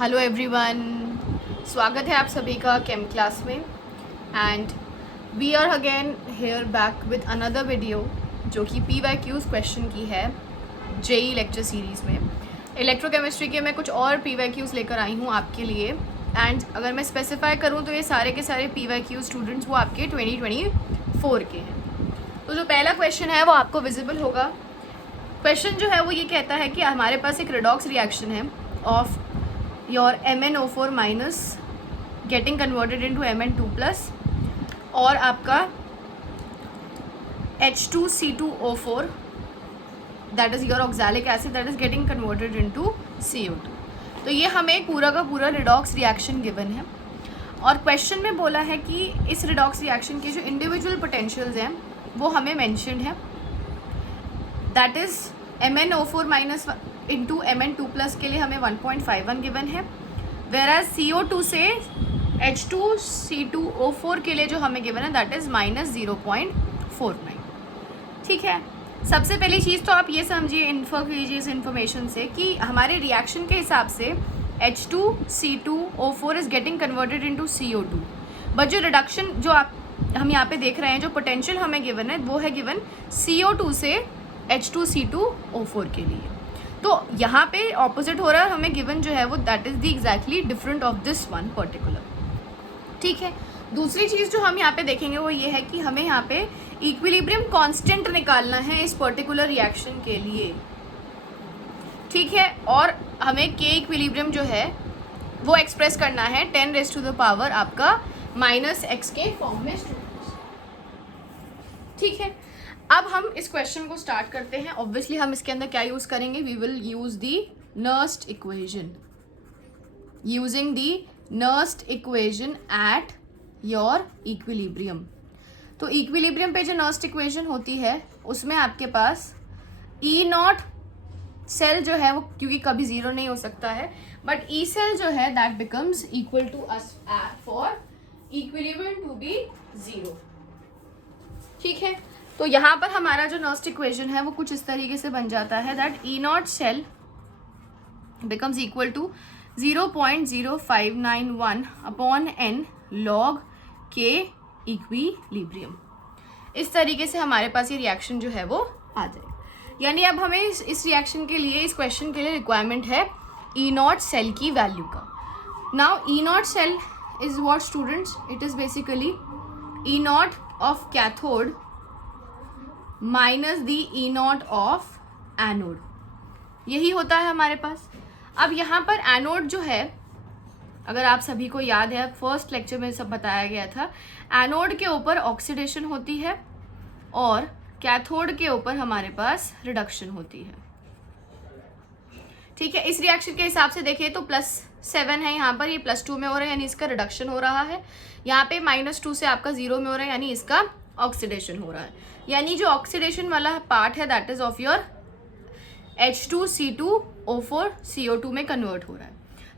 Hello everyone, स्वागत है आप सभी का केम क्लास में। And we are again here back with another video जो कि PYQs क्वेश्चन की है जेई लेक्चर सीरीज़ में। इलेक्ट्रोकेमिस्ट्री के मैं कुछ और PYQs लेकर आई हूँ आपके लिए। एंड अगर मैं स्पेसिफाई करूँ तो ये सारे के सारे PYQ स्टूडेंट्स वो आपके 2024 के हैं। तो जो पहला क्वेश्चन है वो आपको विजिबल होगा। क्वेश्चन जो है वो ये कहता है कि हमारे पास एक रिडॉक्स रिएक्शन है of your MnO4 minus getting converted into Mn2 plus और आपका H2C2O4 that is your oxalic acid that is getting converted into CO2। तो ये हमें पूरा का पूरा रिडॉक्स रिएक्शन गिवन है और क्वेश्चन में बोला है कि इस रिडॉक्स रिएक्शन के जो इंडिविजुअल पोटेंशियल्स हैं वो हमें मैंशनड है। That is MnO4 minus into Mn2 plus के लिए हमें 1.51 गिवन है, वेराज CO2 से H2C2O4 के लिए जो हमें गिवन है दैट इज़ -0.49। ठीक है, सबसे पहली चीज़ तो आप ये समझिए, इन्फो कीजिए इस इन्फॉर्मेशन से कि हमारे रिएक्शन के हिसाब से H2C2O4 is getting converted into CO2, but जो रिडक्शन जो हम यहाँ पे देख रहे हैं, जो पोटेंशियल हमें गिवन है वो है गिवन CO2 से H2C2O4 के लिए। तो यहाँ पे ऑपोजिट हो रहा है, हमें गिवन जो है वो that is the exactly different of this one particular. ठीक है, दूसरी चीज़ जो हम यहाँ पे देखेंगे वो ये है कि हमें यहाँ पे इक्विलिब्रियम कांस्टेंट निकालना है इस पर्टिकुलर रिएक्शन के लिए। ठीक है, और हमें के इक्विलिब्रियम जो है वो एक्सप्रेस करना है 10⁻⁻ आपका -x के फॉर्म में। ठीक है, अब हम इस क्वेश्चन को स्टार्ट करते हैं। ऑब्वियसली हम इसके अंदर क्या यूज करेंगे, we will use the Nernst equation, using the Nernst equation at your equilibrium. तो इक्विलिब्रियम पे जो नर्स्ट इक्वेशन होती है उसमें आपके पास E0 सेल जो है वो क्योंकि कभी जीरो नहीं हो सकता है, बट E सेल जो है that becomes equal to us for equilibrium to be zero. ठीक है, तो यहाँ पर हमारा जो नर्स्ट इक्वेशन है वो कुछ इस तरीके से बन जाता है that E0 cell becomes equal to 0.0591 upon n log K equilibrium. इस तरीके से हमारे पास ये रिएक्शन जो है वो आ जाए। यानी अब हमें इस रिएक्शन के लिए, इस क्वेश्चन के लिए रिक्वायरमेंट है E0 सेल की वैल्यू का। Now E0 cell is what students, it is basically E0 of cathode minus the E0 of anode, यही होता है हमारे पास। अब यहाँ पर एनोड जो है, अगर आप सभी को याद है फर्स्ट लेक्चर में सब बताया गया था, एनोड के ऊपर ऑक्सीडेशन होती है और कैथोड के ऊपर हमारे पास रिडक्शन होती है। ठीक है, इस रिएक्शन के हिसाब से देखिए तो +7 है यहाँ पर, ये +2 में हो रहा है यानी इसका रिडक्शन हो रहा है। यहाँ पे -2 से आपका 0 में हो रहा है यानी इसका ऑक्सीडेशन हो रहा है। यानी जो ऑक्सीडेशन वाला पार्ट है that is of your H2C2O4 CO2 में कन्वर्ट हो रहा है।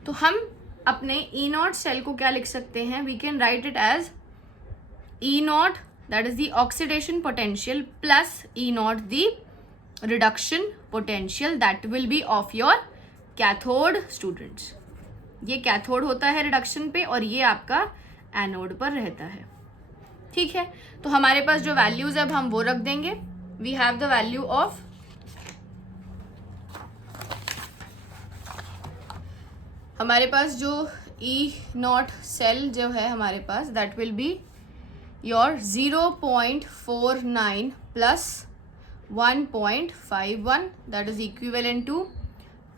तो हम अपने E0 सेल को क्या लिख सकते हैं, we can write it as E0 that is the oxidation potential plus E0 the reduction potential that will be of your cathode students. ये कैथोड होता है रिडक्शन पे और ये आपका एनोड पर रहता है। ठीक है, तो हमारे पास जो वैल्यूज अब हम वो रख देंगे। We have the value of हमारे पास जो E0 सेल जो है हमारे पास that will be your 0.49 plus 1.51 that is equivalent to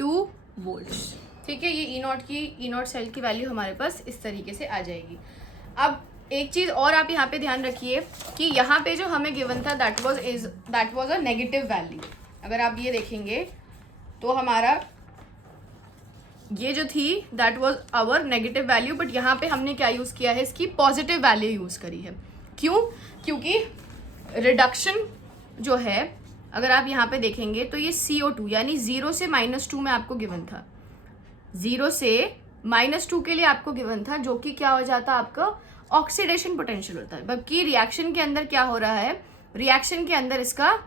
2 volts. ठीक है, ये E0 सेल की वैल्यू हमारे पास इस तरीके से आ जाएगी। अब एक चीज़ और आप यहाँ पे ध्यान रखिए कि यहाँ पे जो हमें गिवन था that was a negative value. अगर आप ये देखेंगे तो हमारा ये जो थी that was our negative value, but यहाँ पे हमने क्या यूज़ किया है, इसकी पॉजिटिव वैल्यू यूज़ करी है। क्यों? क्योंकि रिडक्शन जो है अगर आप यहाँ पे देखेंगे तो ये CO2 यानी 0 से -2 में आपको गिवन था, 0 से -2 के लिए आपको गिवन था, जो कि क्या हो जाता आपका ऑक्सीडेशन पोटेंशियल होता है। बल्कि रिएक्शन के अंदर क्या हो रहा है, रिएक्शन के अंदर इसका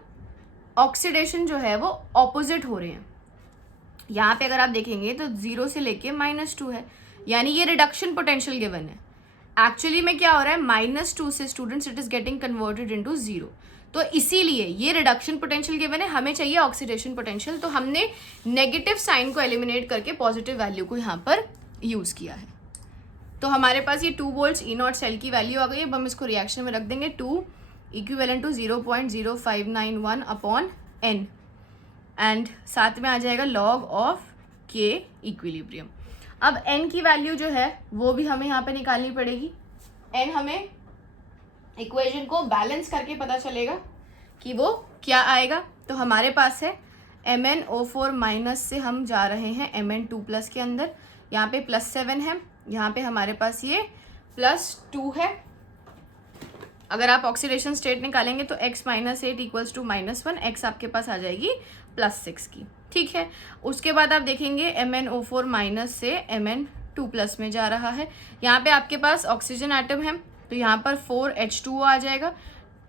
ऑक्सीडेशन जो है वो ऑपोजिट हो रहे हैं। यहाँ पे अगर आप देखेंगे तो 0 से लेके -2 है, यानी ये रिडक्शन पोटेंशियल गिवन है। एक्चुअली में क्या हो रहा है, -2 से students it is getting converted into 0, तो इसीलिए ये रिडक्शन पोटेंशियल गिवन है, हमें चाहिए ऑक्सीडेशन पोटेंशियल, तो हमने नेगेटिव साइन को एलिमिनेट करके पॉजिटिव वैल्यू को यहाँ पर यूज किया है। तो हमारे पास ये 2 वोल्ट्स E0 सेल की वैल्यू आ गई। अब हम इसको रिएक्शन में रख देंगे, 2 equivalent to 0.0591 upon n, and साथ में आ जाएगा लॉग ऑफ k इक्विलिब्रियम। अब n की वैल्यू जो है वो भी हमें यहाँ पे निकालनी पड़ेगी। n हमें इक्वेशन को बैलेंस करके पता चलेगा कि वो क्या आएगा। तो हमारे पास है MnO4 माइनस से हम जा रहे हैं Mn2 प्लस के अंदर, यहाँ पे +7 है, यहाँ पे हमारे पास ये +2 है। अगर आप ऑक्सीडेशन स्टेट निकालेंगे तो x - 8 इक्वल्स टू -1, x आपके पास आ जाएगी +6 की, ठीक है। उसके बाद आप देखेंगे MnO4 माइनस से Mn2 प्लस में जा रहा है, यहाँ पे आपके पास ऑक्सीजन एटम है तो यहाँ पर 4H2O आ जाएगा,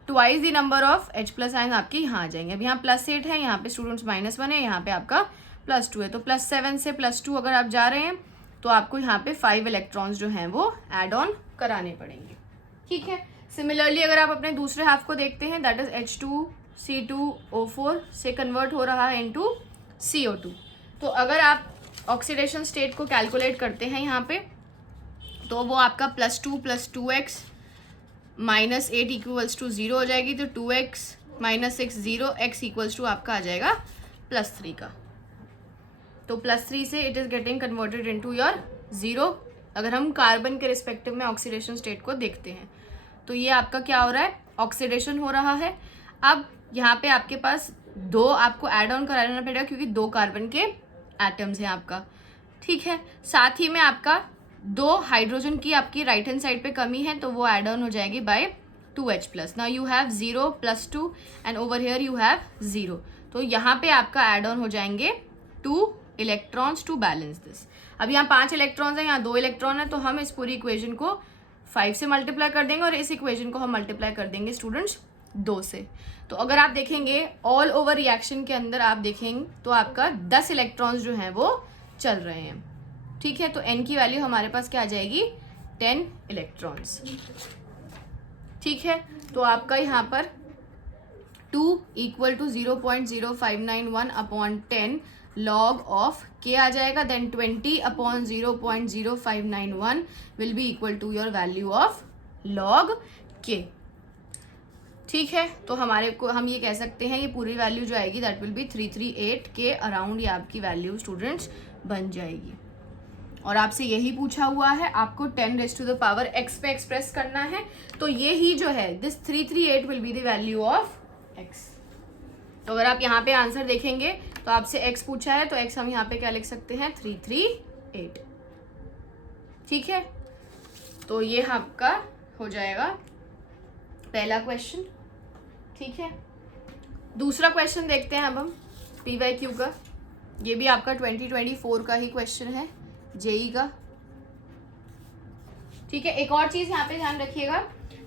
twice the number of H plus ion आपके यहाँ आ जाएंगे। अब यहाँ +8 है, यहाँ पे स्टूडेंट्स -1 है, यहाँ पे आपका +2 है, तो +7 से +2 अगर आप जा रहे हैं तो आपको यहाँ पे 5 इलेक्ट्रॉन्स जो हैं वो ऐड ऑन कराने पड़ेंगे, ठीक है। सिमिलरली अगर आप अपने दूसरे हाफ को देखते हैं, दैट इज H2C2O4 से कन्वर्ट हो रहा है इनटू CO2। तो अगर आप ऑक्सीडेशन स्टेट को कैलकुलेट करते हैं यहाँ पे, तो वो आपका +2 + 2x -8 इक्वल्स टू 0 हो जाएगी, तो 2x - 6 0, x इक्वल्स टू आपका आ जाएगा +3 का। तो +3 से it is getting converted into your 0। अगर हम कार्बन के रिस्पेक्टिव में ऑक्सीडेशन स्टेट को देखते हैं तो ये आपका क्या हो रहा है, ऑक्सीडेशन हो रहा है। अब यहाँ पे आपके पास 2 आपको ऐड ऑन कराना पड़ेगा क्योंकि 2 कार्बन के एटम्स हैं आपका, ठीक है। साथ ही में आपका 2 हाइड्रोजन की आपकी राइट हैंड साइड पे कमी है, तो वो ऐड ऑन हो जाएगी बाय 2H प्लस। Now you have 0 + 2 and over here you have 0, तो यहाँ पे आपका ऐड ऑन हो जाएंगे 2 इलेक्ट्रॉन्स टू बैलेंस दिस। अब यहाँ 5 इलेक्ट्रॉन्स हैं, यहाँ 2 इलेक्ट्रॉन है, तो हम इस पूरी इक्वेशन को 5 से मल्टीप्लाई कर देंगे और इस इक्वेशन को हम मल्टीप्लाई कर देंगे स्टूडेंट्स 2 से। तो अगर आप देखेंगे ऑल ओवर रिएक्शन के अंदर आप देखेंगे तो आपका 10 इलेक्ट्रॉन्स जो हैं वो चल रहे हैं, ठीक है। तो n की वैल्यू हमारे पास क्या आ जाएगी, 10 इलेक्ट्रॉन्स, ठीक है। तो आपका यहाँ पर 2 = 0.0591 अपॉन 10 log ऑफ k आ जाएगा, then 20 upon 0.0591 will be equal to your value of log k, ठीक है। तो हमारे को हम ये कह सकते हैं ये पूरी वैल्यू जो आएगी दैट विल बी 338 के अराउंड ये आपकी वैल्यू स्टूडेंट्स बन जाएगी। और आपसे यही पूछा हुआ है, आपको 10⁻⁴ x पे एक्सप्रेस करना है, तो ये ही जो है this 338 will be the value of x। तो अगर आप यहाँ पे आंसर देखेंगे तो आपसे x पूछा है, तो x हम यहाँ पे क्या लिख सकते हैं, 338, ठीक है। तो ये आपका हो जाएगा पहला क्वेश्चन, ठीक है। दूसरा क्वेश्चन देखते हैं अब हम PYQ का। ये भी आपका 2024 का ही क्वेश्चन है, जेई का, ठीक है। एक और चीज यहाँ पे ध्यान रखिएगा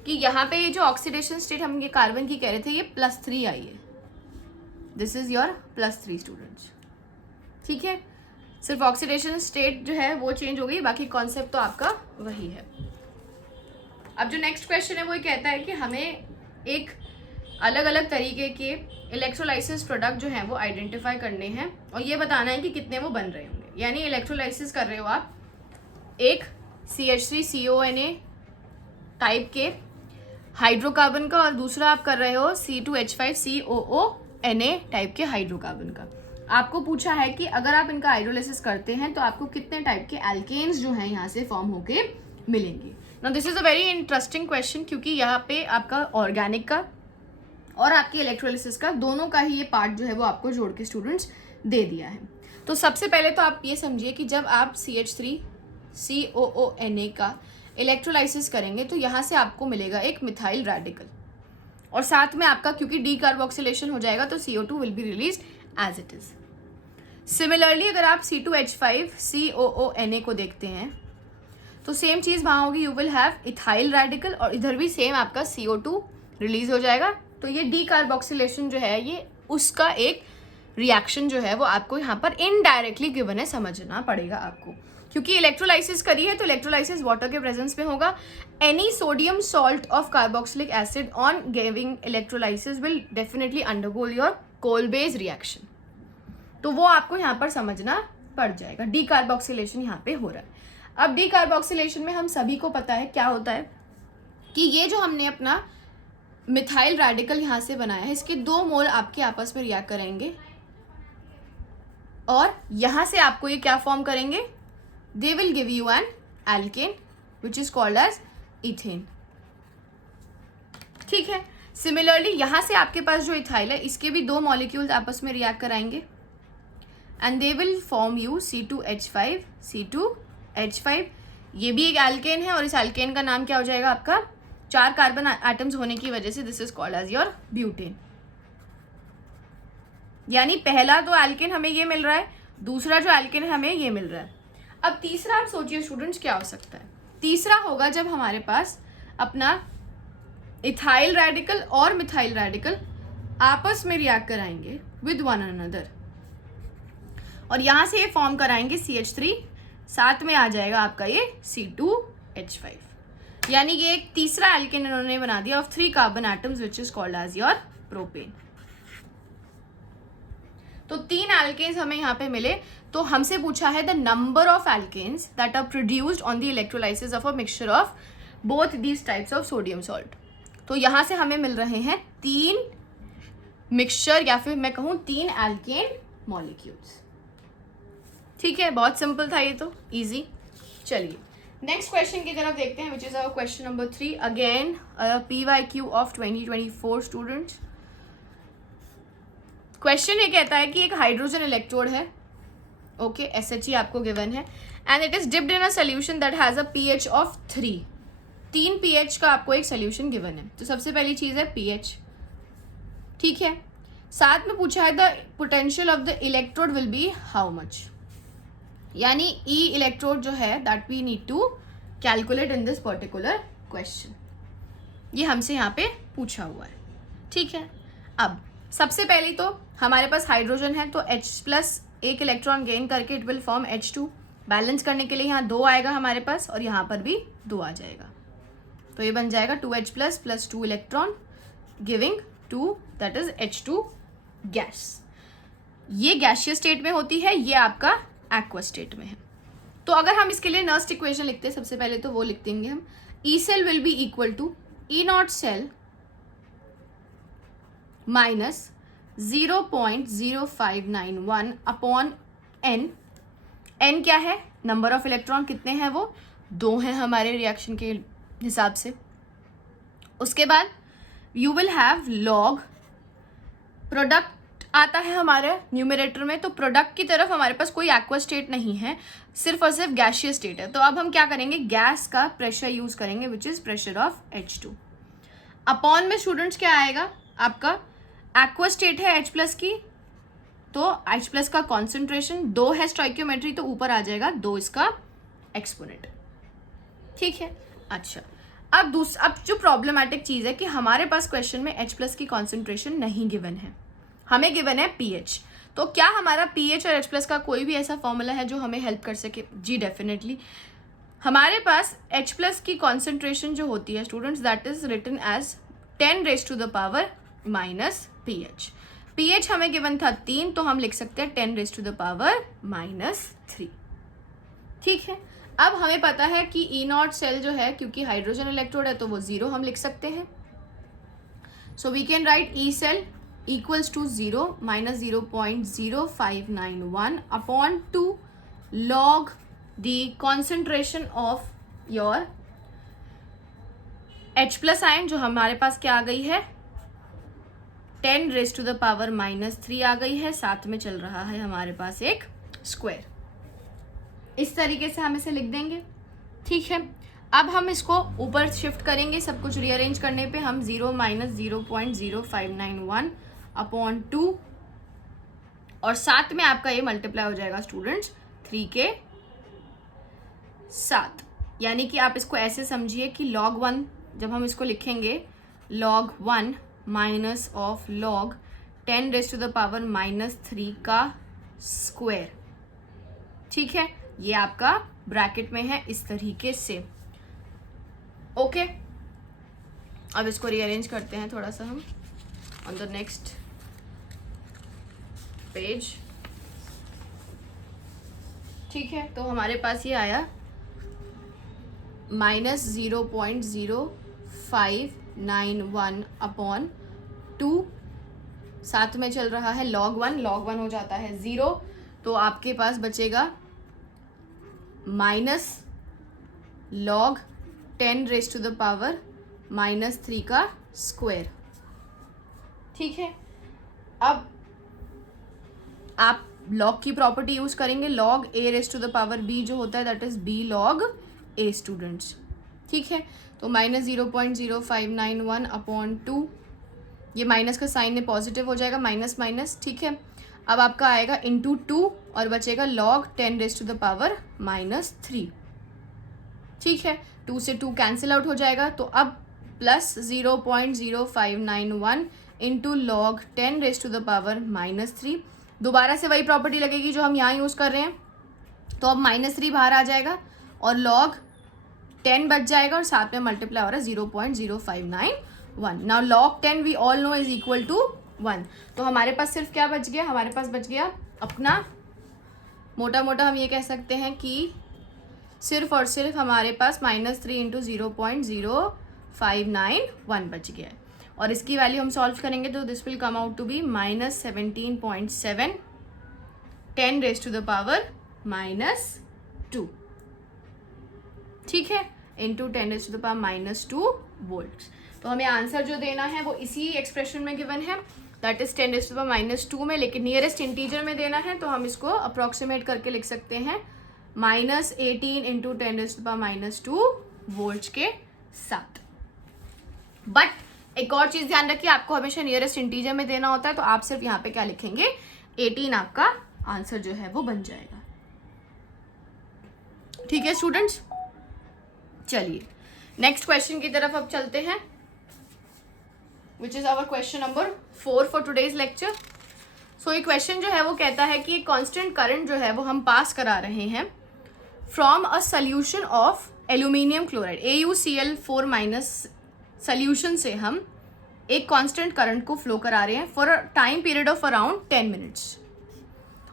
कि यहाँ पे ये जो ऑक्सीडेशन स्टेट हम ये कार्बन की कह रहे थे, ये +3 आई है, दिस इज योर +3 स्टूडेंट्स, ठीक है। सिर्फ ऑक्सीडेशन स्टेट जो है वो चेंज हो गई, बाकी कॉन्सेप्ट तो आपका वही है। अब जो नेक्स्ट क्वेश्चन है वो ये कहता है कि हमें एक अलग अलग तरीके के इलेक्ट्रोलाइसिस प्रोडक्ट जो हैं वो आइडेंटिफाई करने हैं और ये बताना है कि कितने वो बन रहे होंगे। यानी इलेक्ट्रोलाइसिस कर रहे हो आप एक CH3CONA टाइप के हाइड्रोकार्बन का और दूसरा आप कर रहे हो C2H5COONA टाइप के हाइड्रोकार्बन का। आपको पूछा है कि अगर आप इनका हाइड्रोलाइसिस करते हैं तो आपको कितने टाइप के एल्केन्स जो हैं यहाँ से फॉर्म होके मिलेंगे। Now this is a very interesting question क्योंकि यहाँ पे आपका ऑर्गेनिक का और आपकी इलेक्ट्रोलाइसिस का दोनों का ही ये पार्ट जो है वो आपको जोड़ के स्टूडेंट्स दे दिया है। तो सबसे पहले तो आप ये समझिए कि जब आप CH3COONA का इलेक्ट्रोलाइसिस करेंगे तो यहाँ से आपको मिलेगा एक मिथाइल रेडिकल और साथ में आपका क्योंकि डीकार्बोक्सिलेशन हो जाएगा तो CO2 will be released as it is. Similarly अगर आप C2H5COONA को देखते हैं तो सेम चीज़ वहाँ होगी, you will have ethyl radical और इधर भी सेम आपका CO2 रिलीज हो जाएगा। तो ये डीकार्बोक्सिलेशन जो है ये उसका एक रिएक्शन जो है वो आपको यहाँ पर इनडायरेक्टली गिवन है, समझना पड़ेगा आपको, क्योंकि इलेक्ट्रोलाइसिस करी है तो इलेक्ट्रोलाइसिस वाटर के प्रेजेंस में होगा. Any sodium salt of carboxylic acid on giving electrolysis will definitely undergo your Kolbe's reaction. तो वो आपको यहाँ पर समझना पड़ जाएगा. डीकार्बोक्सिलेशन यहाँ पे हो रहा है. अब डीकार्बोक्सिलेशन में हम सभी को पता है क्या होता है कि ये जो हमने अपना मिथाइल रेडिकल यहाँ से बनाया है, इसके 2 मोल आपके आपस में रिएक्ट करेंगे और यहाँ से आपको ये क्या फॉर्म करेंगे, they will give you an alkene which is called as ethane. ठीक है. सिमिलरली यहाँ से आपके पास जो इथाइल है इसके भी 2 मॉलिक्यूल्स आपस में रिएक्ट कराएंगे and they will form you C2H5 C2H5. ये भी एक एल्केन है और इस एल्केन का नाम क्या हो जाएगा आपका, 4 कार्बन एटम्स होने की वजह से this is called as your butane. यानी पहला तो एल्केन हमें ये मिल रहा है, दूसरा जो एल्केन है हमें ये मिल रहा है. अब तीसरा आप सोचिए स्टूडेंट्स क्या हो सकता है. तीसरा होगा जब हमारे पास अपना इथाइल रेडिकल और मिथाइल रेडिकल आपस में रिएक्ट कराएंगे विद वन अनदर और यहाँ से ये फॉर्म कराएंगे CH3, साथ में आ जाएगा आपका ये C2H5. यानी कि एक तीसरा एल्केन इन्होंने बना दिया of 3 carbon atoms which is called as your propane. तो 3 एल्केन्स हमें यहाँ पे मिले. तो हमसे पूछा है the number of alkenes that are produced on the electrolysis of a mixture of both these types of sodium salt. तो यहाँ से हमें मिल रहे हैं 3 मिक्सचर या फिर मैं कहूँ 3 एल्केन मॉलिक्यूल्स. ठीक है, बहुत सिंपल था ये तो, इजी. चलिए नेक्स्ट क्वेश्चन की तरफ देखते हैं which is our question number 3. Again PYQ of 2024 students. Question ये कहता है कि एक हाइड्रोजन इलेक्ट्रोड है, ओके, SHE आपको गिवन है and it is dipped in a solution that has a pH of 3 pH का आपको एक सोल्यूशन गिवन है. तो सबसे पहली चीज है pH. ठीक है. साथ में पूछा है the potential of the electrode will be how much. यानी E इलेक्ट्रोड जो है that we need to calculate in this particular question. ये हमसे यहाँ पे पूछा हुआ है. ठीक है. अब सबसे पहले तो हमारे पास हाइड्रोजन है तो H+ एक इलेक्ट्रॉन गेन करके it will form H2. Balance करने के लिए यहाँ 2 आएगा हमारे पास और यहाँ पर भी 2 आ जाएगा. तो ये बन जाएगा 2H+ + 2 electron giving 2 that is H2 gas. ये गैसियस स्टेट में होती है, ये आपका एक्वा स्टेट में है. तो अगर हम इसके लिए नर्स्ट इक्वेशन लिखते हैं सबसे पहले तो वो लिख देंगे हम E cell will be equal to E0 cell minus 0.0591 upon N. N क्या है, नंबर ऑफ इलेक्ट्रॉन कितने हैं, वो 2 हैं हमारे रिएक्शन के हिसाब से. उसके बाद you will have log product आता है हमारे न्यूमरेटर में. तो प्रोडक्ट की तरफ हमारे पास कोई एक्वा स्टेट नहीं है, सिर्फ और सिर्फ गैसियस स्टेट है. तो अब हम क्या करेंगे, गैस का प्रेशर यूज करेंगे which is pressure of H2. Upon में स्टूडेंट्स क्या आएगा, आपका एक्वा स्टेट है H+ की तो H+ का कॉन्सेंट्रेशन 2 है स्टोइकियोमेट्री तो ऊपर आ जाएगा 2 इसका एक्सपोनेंट. ठीक है. अच्छा, अब जो प्रॉब्लमेटिक चीज है कि हमारे पास क्वेश्चन में H+ की कॉन्सेंट्रेशन नहीं गिवन है, हमें गिवन है pH. तो क्या हमारा pH और H+ का कोई भी ऐसा फॉर्मूला है जो हमें हेल्प कर सके? जी डेफिनेटली. हमारे पास H+ की कॉन्सेंट्रेशन जो होती है students that is written as 10⁻⁻⁻ pH. pH हमें गिवन था 3 तो हम लिख सकते हैं 10⁻⁻3. ठीक है. अब हमें पता है कि E0 सेल जो है क्योंकि हाइड्रोजन इलेक्ट्रोड है तो वो 0 हम लिख सकते हैं. So we can write E cell equals to 0 minus 0.0591 upon 2 log the concentration of your H+ ion जो हमारे पास क्या आ गई है 10⁻⁻³ आ गई है. साथ में चल रहा है हमारे पास एक स्क्वायर. इस तरीके से हम इसे लिख देंगे. ठीक है. अब हम इसको ऊपर शिफ्ट करेंगे, सब कुछ रीअरेंज करने पे हम 0 - 0.0591 अपॉन 2 और साथ में आपका ये मल्टीप्लाई हो जाएगा स्टूडेंट्स 3 के साथ. यानी कि आप इसको ऐसे समझिए कि log 1 जब हम इसको लिखेंगे log 1 माइनस ऑफ log 10⁻³ का स्क्वायर। ठीक है, ये आपका ब्रैकेट में है इस तरीके से। ओके, अब इसको रीअरेंज करते हैं थोड़ा सा हम ऑन द नेक्स्ट पेज। ठीक है, तो हमारे पास ये आया -0.0591/2, साथ में चल रहा है log 1 हो जाता है 0, तो आपके पास बचेगा -log 10⁻³ का स्क्वायर। ठीक है, अब आप log की प्रॉपर्टी यूज करेंगे, log a⁻b जो होता है that is b log a students. ठीक है, तो -0.0591/2, ये माइनस का साइन है पॉजिटिव हो जाएगा, माइनस माइनस। ठीक है, अब आपका आएगा इंटू 2 और बचेगा log 10⁻³ ठीक है, 2 से 2 कैंसिल आउट हो जाएगा, तो अब प्लस 0.0591 इंटू log 10⁻³ दोबारा से वही प्रॉपर्टी लगेगी जो हम यहाँ यूज़ कर रहे हैं, तो अब -3 बाहर आ जाएगा और log 10 बच जाएगा और साथ में मल्टीप्लाई हो रहा है 0.0591। Now log 10 we all know is equal to 1, तो हमारे पास सिर्फ क्या बच गया, हमारे पास बच गया अपना मोटा मोटा हम ये कह सकते हैं कि सिर्फ और सिर्फ हमारे पास -3 इंटू 0.0591 बच गया है, और इसकी वैल्यू हम सॉल्व करेंगे तो this will come out to be -17.7 10⁻²। ठीक है, इंटू 10⁻² वोल्ट। तो हमें आंसर जो देना है वो इसी एक्सप्रेशन में गिवन है, दैट इज 10⁻² में, लेकिन नियरेस्ट इंटीजर में देना है तो हम इसको अप्रोक्सीमेट करके लिख सकते हैं -18 इंटू 10⁻² वोल्ट के साथ। बट एक और चीज ध्यान रखिए, आपको हमेशा नियरेस्ट इंटीजर में देना होता है, तो आप सिर्फ यहाँ पे क्या लिखेंगे, 18 आपका आंसर जो है वो बन जाएगा। ठीक है स्टूडेंट्स, चलिए नेक्स्ट क्वेश्चन की तरफ अब चलते हैं, which is our question number 4 for today's lecture. So ये क्वेश्चन जो है वो कहता है कि एक कांस्टेंट करंट जो है वो हम पास करा रहे हैं from a solution of aluminium chloride AuCl4- solution से हम एक कांस्टेंट करंट को फ्लो करा रहे हैं for a time period of around 10 minutes,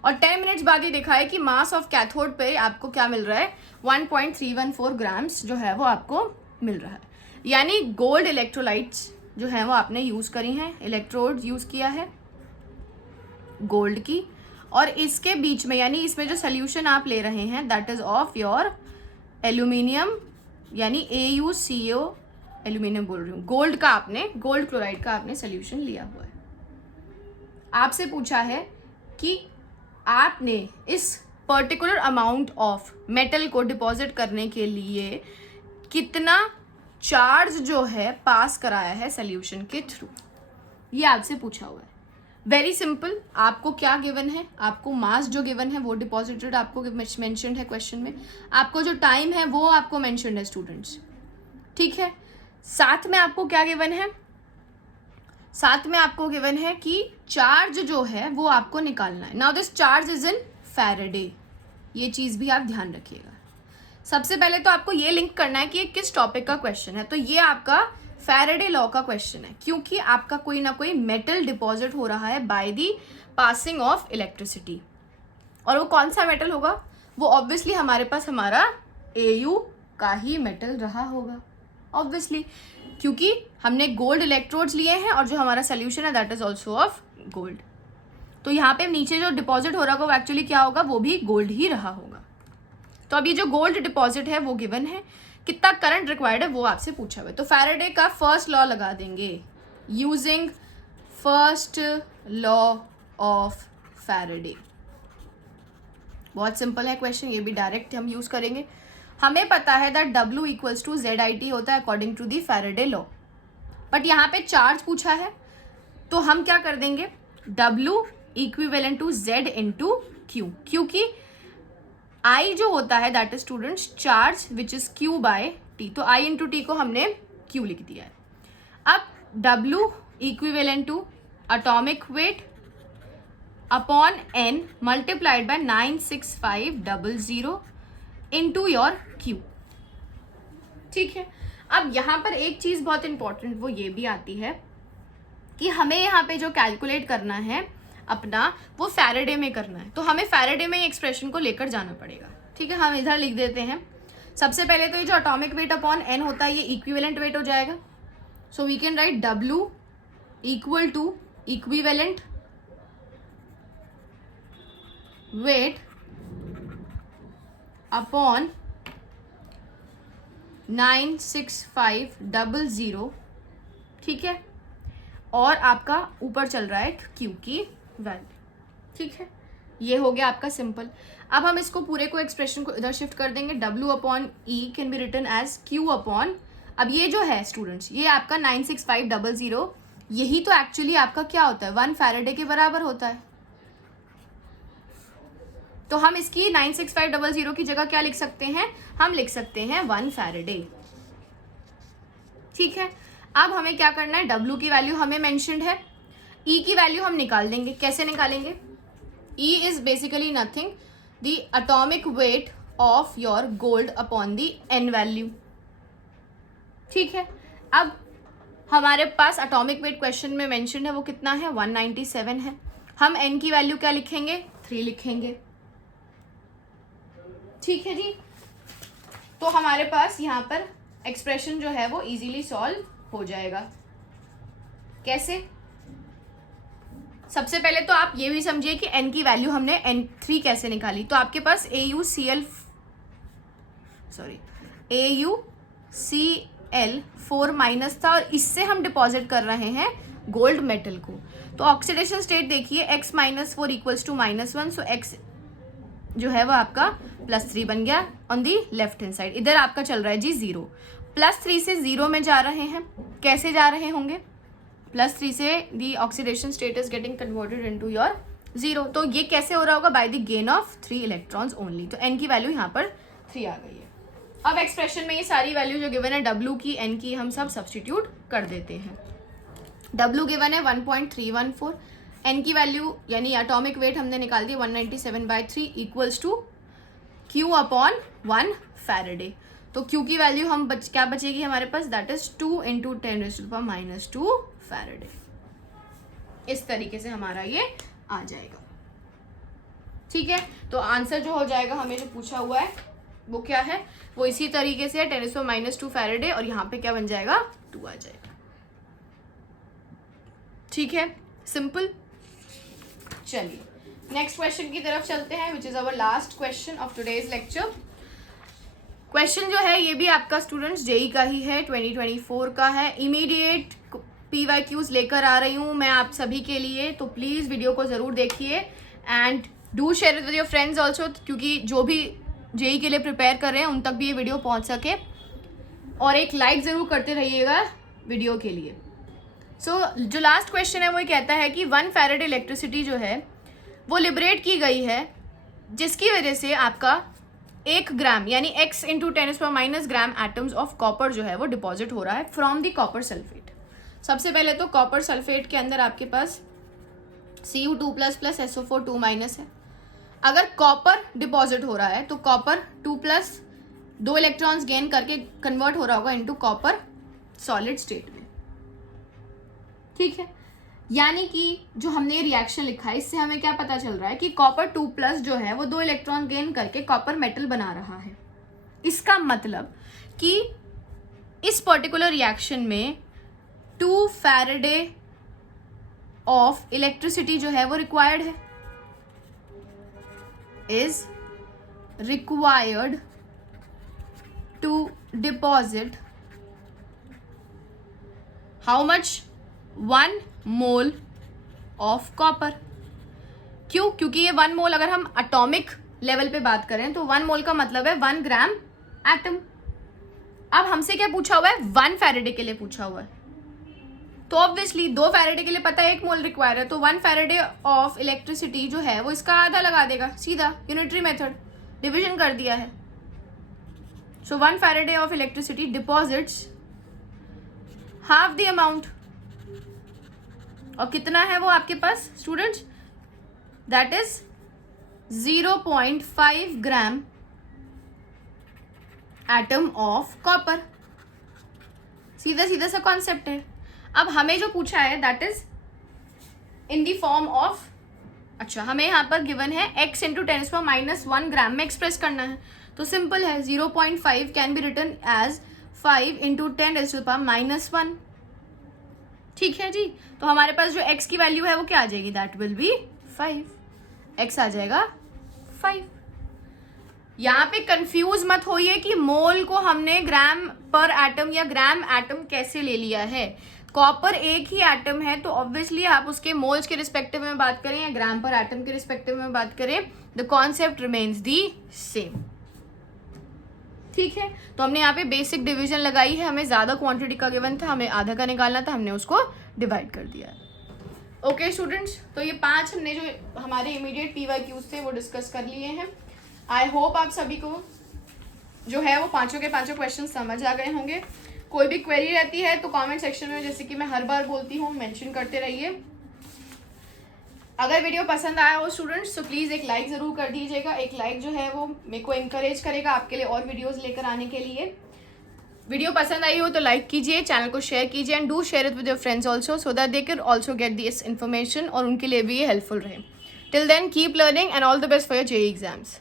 और 10 मिनट्स बाद ये दिखा है कि मास ऑफ कैथोड पे आपको क्या मिल रहा है, 1.314 ग्राम्स जो है वो आपको मिल रहा है। यानी गोल्ड इलेक्ट्रोलाइट्स जो है वो आपने यूज करी हैं, इलेक्ट्रोड यूज किया है गोल्ड की, और इसके बीच में यानी इसमें जो सोल्यूशन आप ले रहे हैं that is of your aluminium, यानी AuCO एल्यूमिनियम बोल रही हूँ, गोल्ड का आपने, गोल्ड क्लोराइड का आपने सोल्यूशन लिया हुआ है। आपसे पूछा है कि आपने इस पर्टिकुलर अमाउंट ऑफ मेटल को डिपॉजिट करने के लिए कितना चार्ज जो है पास कराया है सोल्यूशन के थ्रू, ये आपसे पूछा हुआ है। वेरी सिंपल, आपको क्या गिवन है, आपको मास जो गिवन है वो डिपॉजिटेड आपको मेंशन्ड है क्वेश्चन में, आपको जो टाइम है वो आपको मेंशन्ड है स्टूडेंट्स। ठीक है, साथ में आपको क्या गिवन है, साथ में आपको गिवन है कि चार्ज जो है वो आपको निकालना है। Now this charge is in Faraday, ये चीज भी आप ध्यान रखिएगा। सबसे पहले तो आपको ये लिंक करना है कि ये किस टॉपिक का क्वेश्चन है, तो ये आपका फैराडे लॉ का क्वेश्चन है, क्योंकि आपका कोई ना कोई मेटल डिपॉजिट हो रहा है by the passing of electricity, और वो कौन सा मेटल होगा, वो ऑब्वियसली हमारे पास हमारा Au का ही मेटल रहा होगा ऑब्वियसली, क्योंकि हमने गोल्ड इलेक्ट्रोड्स लिए हैं और जो हमारा सोल्यूशन है that is also of gold. तो यहाँ पे नीचे जो डिपॉजिट हो रहा होगा वो एक्चुअली क्या होगा, वो भी गोल्ड ही रहा होगा। तो अब ये जो गोल्ड डिपॉजिट है वो गिवन है, कितना करंट रिक्वायर्ड है वो आपसे पूछा हुआ है। तो फैराडे का फर्स्ट लॉ लगा देंगे using first law of Faraday. बहुत सिंपल है क्वेश्चन, ये भी डायरेक्ट हम यूज करेंगे। हमें पता है that W equals to ZIT होता है according to the Faraday law, but यहाँ पे चार्ज पूछा है तो हम क्या कर देंगे, W equivalent to Z into Q, क्योंकि I जो होता है that is students charge which is Q by T, तो I इंटू T को हमने Q लिख दिया है। अब W equivalent to atomic weight upon n multiplied by 96500 into your Q. ठीक है, अब यहाँ पर एक चीज़ बहुत इंपॉर्टेंट वो ये भी आती है कि हमें यहाँ पे जो कैलकुलेट करना है अपना वो फैराडे में करना है, तो हमें फैराडे में एक्सप्रेशन को लेकर जाना पड़ेगा. ठीक है, हम इधर लिख देते हैं. सबसे पहले तो ये जो अटोमिक वेट अपॉन एन होता है ये इक्विवेलेंट वेट हो जाएगा. So we can write W equal to equivalent weight upon 96500. ठीक है, और आपका ऊपर चल रहा है Q की वैल्यू. ठीक है, ये हो गया आपका सिंपल. अब हम इसको पूरे को एक्सप्रेशन को इधर शिफ्ट कर देंगे. W upon E can be written as Q upon, अब ये जो है स्टूडेंट्स ये आपका 96500 यही तो एक्चुअली आपका क्या होता है 1 फैराडे के बराबर होता है. तो हम इसकी 96500 की जगह क्या लिख सकते हैं, हम लिख सकते हैं 1 फैराडे. ठीक है, अब हमें क्या करना है, W की वैल्यू हमें मेंशन्ड है, E की वैल्यू हम निकाल देंगे. कैसे निकालेंगे, E is basically nothing the atomic weight of your gold upon the N value. ठीक है, अब हमारे पास एटॉमिक वेट क्वेश्चन में मेंशन है वो कितना है 197 है. हम N की वैल्यू क्या लिखेंगे 3 लिखेंगे. ठीक है जी, तो हमारे पास यहाँ पर एक्सप्रेशन जो है वो इजीली सॉल्व हो जाएगा. कैसे, सबसे पहले तो आप ये भी समझिए कि N की वैल्यू हमने N3 कैसे निकाली. तो आपके पास AuCl4 माइनस था और इससे हम डिपॉजिट कर रहे हैं गोल्ड मेटल को. तो ऑक्सीडेशन स्टेट देखिए x -4 equals to -1. So x जो है वो आपका +3 बन गया on the left hand side. इधर आपका चल रहा है जी 0. +3 से 0 में जा रहे हैं. कैसे जा रहे होंगे, +3 से the oxidation state is getting converted into your 0. तो ये कैसे हो रहा होगा, by the gain of 3 electrons only. तो N की वैल्यू यहाँ पर 3 आ गई है. अब एक्सप्रेशन में ये सारी वैल्यू जो गिवन है W की N की हम सब सब्सटीट्यूट कर देते हैं. W गिवन है 1.314. N की वैल्यू यानी एटॉमिक वेट हमने निकाल दी 197/3 equals to Q upon 1 Faraday. तो Q की वैल्यू हम क्या बचेगी हमारे पास, दैट इज 2 × 10⁻⁻2 फैराडे. इस तरीके से हमारा ये आ जाएगा. ठीक है, तो आंसर जो हो जाएगा हमें जो पूछा हुआ है वो क्या है, वो इसी तरीके से 10⁻2 फैराडे और यहाँ पे क्या बन जाएगा 2 आ जाएगा. ठीक है, सिंपल. चलिए नेक्स्ट क्वेश्चन की तरफ चलते हैं, which is our last question of today's lecture. Question जो है ये भी आपका स्टूडेंट्स जेई का ही है, 2024 का है. इमीडिएट PYQs लेकर आ रही हूँ मैं आप सभी के लिए, तो प्लीज़ वीडियो को ज़रूर देखिए and do share with your friends also, क्योंकि जो भी जेई के लिए प्रिपेयर कर रहे हैं उन तक भी ये वीडियो पहुँच सके. और एक लाइक ज़रूर करते रहिएगा वीडियो के लिए. सो जो लास्ट क्वेश्चन है वो कहता है कि 1 फैराडे इलेक्ट्रिसिटी जो है वो लिबरेट की गई है, जिसकी वजह से आपका 1 ग्राम यानी x × 10⁻⁻ gram atoms of copper जो है वो डिपॉजिट हो रहा है फ्रॉम द कॉपर सल्फेट. सबसे पहले तो कॉपर सल्फेट के अंदर आपके पास Cu2++ SO4 2- है. अगर कॉपर डिपॉजिट हो रहा है तो कॉपर 2+ 2 इलेक्ट्रॉन्स गेन करके कन्वर्ट हो रहा होगा इनटू कॉपर सॉलिड स्टेट में. ठीक है, यानी कि जो हमने ये रिएक्शन लिखा है इससे हमें क्या पता चल रहा है कि कॉपर 2+ जो है वो 2 इलेक्ट्रॉन गेन करके कॉपर मेटल बना रहा है. इसका मतलब कि इस पर्टिकुलर रिएक्शन में 2 फैराडे ऑफ इलेक्ट्रिसिटी जो है वो रिक्वायर्ड है, is required to deposit how much 1 mole of copper. क्यों, क्योंकि ये 1 मोल अगर हम एटॉमिक लेवल पे बात करें तो 1 मोल का मतलब है 1 ग्राम एटम. अब हमसे क्या पूछा हुआ है, 1 फैराडे के लिए पूछा हुआ है, तो ऑब्वियसली 2 फैराडे के लिए पता है 1 मोल रिक्वायर है, तो 1 फैराडे ऑफ इलेक्ट्रिसिटी जो है वो इसका आधा लगा देगा, सीधा यूनिटरी मेथड डिवीजन कर दिया है. So 1 faraday of electricity deposits half the amount और कितना है वो आपके पास students, that is 0.5 gram atom of copper. सीधा सीधा सा कॉन्सेप्ट है। अब हमें जो पूछा है that is in the form of, अच्छा हमें यहाँ पर गिवन है x इंटू 10⁻⁻1 ग्राम में एक्सप्रेस करना है, तो सिंपल है 0.5 can be written as 5 into 10⁻⁻1। ठीक है जी, तो हमारे पास जो x की वैल्यू है वो क्या आ जाएगी, दैट विल बी 5, x आ जाएगा 5। यहाँ पे कंफ्यूज मत होइए कि मोल को हमने ग्राम पर एटम या ग्राम एटम कैसे ले लिया है। कॉपर एक ही एटम है, तो ऑब्वियसली आप उसके मोल्स के रिस्पेक्टिव में बात करें या ग्राम पर एटम के रिस्पेक्टिव में बात करें, the concept remains the same. ठीक है, तो हमने यहाँ पे बेसिक डिवीजन लगाई है, हमें ज्यादा क्वांटिटी का गिवन था, हमें आधा का निकालना था, हमने उसको डिवाइड कर दिया है। ओके स्टूडेंट्स, तो ये 5 हमने जो हमारे इमीडिएट PYQs थे वो डिस्कस कर लिए हैं। आई होप आप सभी को जो है वो पांचों के पांचों क्वेश्चन समझ आ गए होंगे। कोई भी क्वेरी रहती है तो कमेंट सेक्शन में, जैसे कि मैं हर बार बोलती हूँ, मेंशन करते रहिए। अगर वीडियो पसंद आया हो स्टूडेंट्स तो प्लीज़ एक लाइक ज़रूर कर दीजिएगा। एक लाइक जो है वो मेरे को इंकरेज करेगा आपके लिए और वीडियोस लेकर आने के लिए। वीडियो पसंद आई हो तो लाइक कीजिए, चैनल को शेयर कीजिए and do share it with your friends also, so that they can also get this information और उनके लिए भी ये हेल्पफुल रहे। Till then keep learning and all the best for your JEE exams.